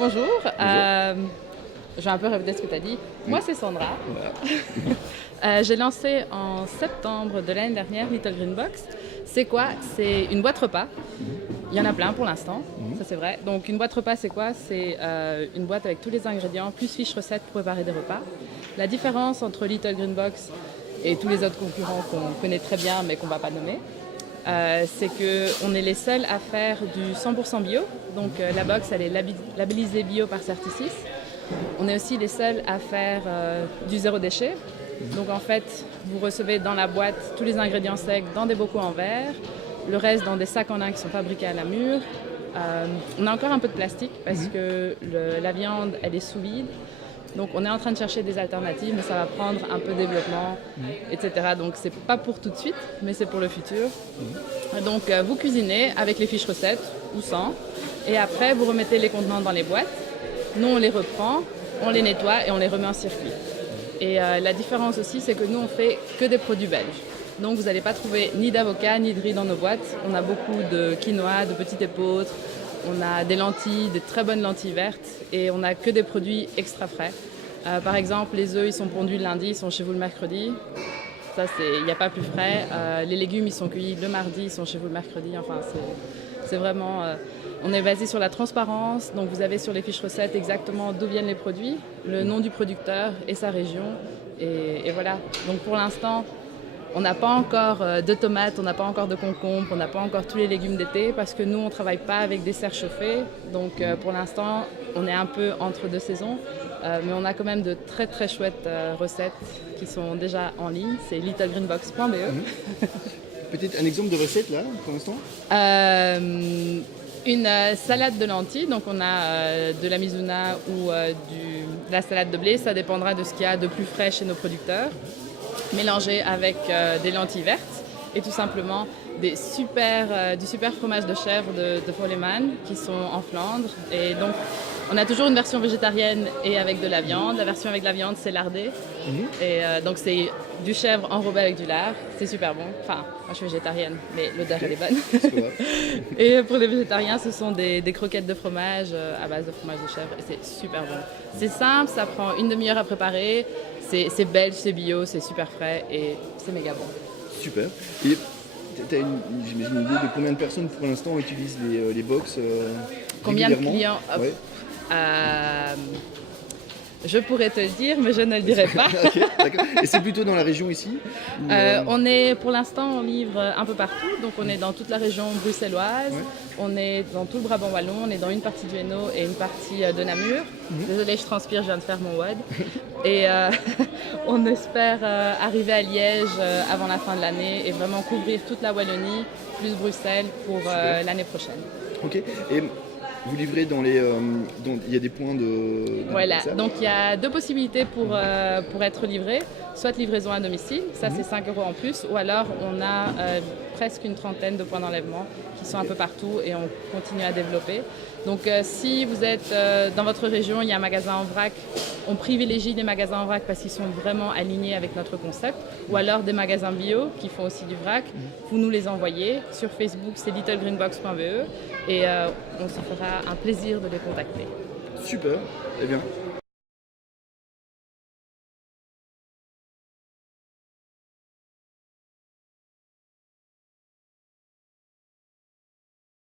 Bonjour. Je vais un peu répéter ce que tu as dit. Moi, c'est Sandra. Voilà. J'ai lancé en septembre de l'année dernière Little Green Box. C'est quoi? C'est une boîte repas. Il y en a plein pour l'instant, ça c'est vrai. Donc une boîte repas, c'est quoi? C'est une boîte avec tous les ingrédients, plus fiche recette pour préparer des repas. La différence entre Little Green Box et tous les autres concurrents qu'on connaît très bien mais qu'on ne va pas nommer, c'est qu'on est les seuls à faire du 100% bio. Donc la box, elle est labellisée bio par Certisys. On est aussi les seuls à faire du zéro déchet. Donc en fait, vous recevez dans la boîte tous les ingrédients secs dans des bocaux en verre, le reste dans des sacs en lin qui sont fabriqués à la mûre. On a encore un peu de plastique parce que la viande, elle est sous vide. Donc on est en train de chercher des alternatives, mais ça va prendre un peu de développement, etc. Donc c'est pas pour tout de suite, mais c'est pour le futur. Donc vous cuisinez avec les fiches recettes ou sans, et après vous remettez les contenants dans les boîtes. Nous on les reprend, on les nettoie et on les remet en circuit. Et la différence aussi, c'est que nous on fait que des produits belges. Donc vous n'allez pas trouver ni d'avocat ni de riz dans nos boîtes. On a beaucoup de quinoa, de petits épeautres. On a des lentilles, des très bonnes lentilles vertes, et on n'a que des produits extra frais. Par exemple, les œufs, ils sont pondus le lundi, ils sont chez vous le mercredi. Ça, il n'y a pas plus frais. Les légumes, ils sont cueillis le mardi, ils sont chez vous le mercredi. Enfin, c'est vraiment... on est basé sur la transparence, donc vous avez sur les fiches recettes exactement d'où viennent les produits, le nom du producteur et sa région. Et voilà. Donc pour l'instant... On n'a pas encore de tomates, on n'a pas encore de concombres, on n'a pas encore tous les légumes d'été parce que nous, on ne travaille pas avec des serres chauffées. Donc pour l'instant, on est un peu entre deux saisons. Mais on a quand même de très très chouettes recettes qui sont déjà en ligne. C'est littlegreenbox.be. Peut-être un exemple de recette là, pour l'instant? Une salade de lentilles, donc on a de la mizuna ou de la salade de blé, ça dépendra de ce qu'il y a de plus frais chez nos producteurs, mélangé avec des lentilles vertes et tout simplement du super fromage de chèvre de Volleman qui sont en Flandre. Et donc on a toujours une version végétarienne et avec de la viande. La version avec de la viande, c'est lardé. Et donc c'est du chèvre enrobé avec du lard. C'est super bon. Enfin, moi je suis végétarienne, mais l'odeur elle est bonne. Et pour les végétariens, ce sont des croquettes de fromage à base de fromage de chèvre. Et c'est super bon. C'est simple, ça prend une demi-heure à préparer. C'est belge, c'est bio, c'est super frais et c'est méga bon. Super. Et tu as j'imagine une idée de combien de personnes pour l'instant utilisent les box Combien de régulièrement? clients? Ouais. Je pourrais te le dire, mais je ne le dirai pas. Ok, d'accord. Et c'est plutôt dans la région ici ou, On est, pour l'instant, on livre un peu partout. Donc, on est dans toute la région bruxelloise. Ouais. On est dans tout le Brabant wallon. On est dans une partie du Hainaut et une partie de Namur. Désolée, je transpire, je viens de faire mon WOD. Et on espère arriver à Liège avant la fin de l'année et vraiment couvrir toute la Wallonie, plus Bruxelles pour l'année prochaine. Ok. Et vous livrez dans les... il y a des points de... Voilà, donc il y a deux possibilités pour être livré. Soit livraison à domicile, ça c'est 5 € en plus, ou alors on a presque une trentaine de points d'enlèvement qui sont un peu partout et on continue à développer. Donc si vous êtes dans votre région, il y a un magasin en vrac, on privilégie des magasins en vrac parce qu'ils sont vraiment alignés avec notre concept, ou alors des magasins bio qui font aussi du vrac. Vous nous les envoyez. Sur Facebook, c'est littlegreenbox.be et on se fera un plaisir de les contacter. Super. Eh bien,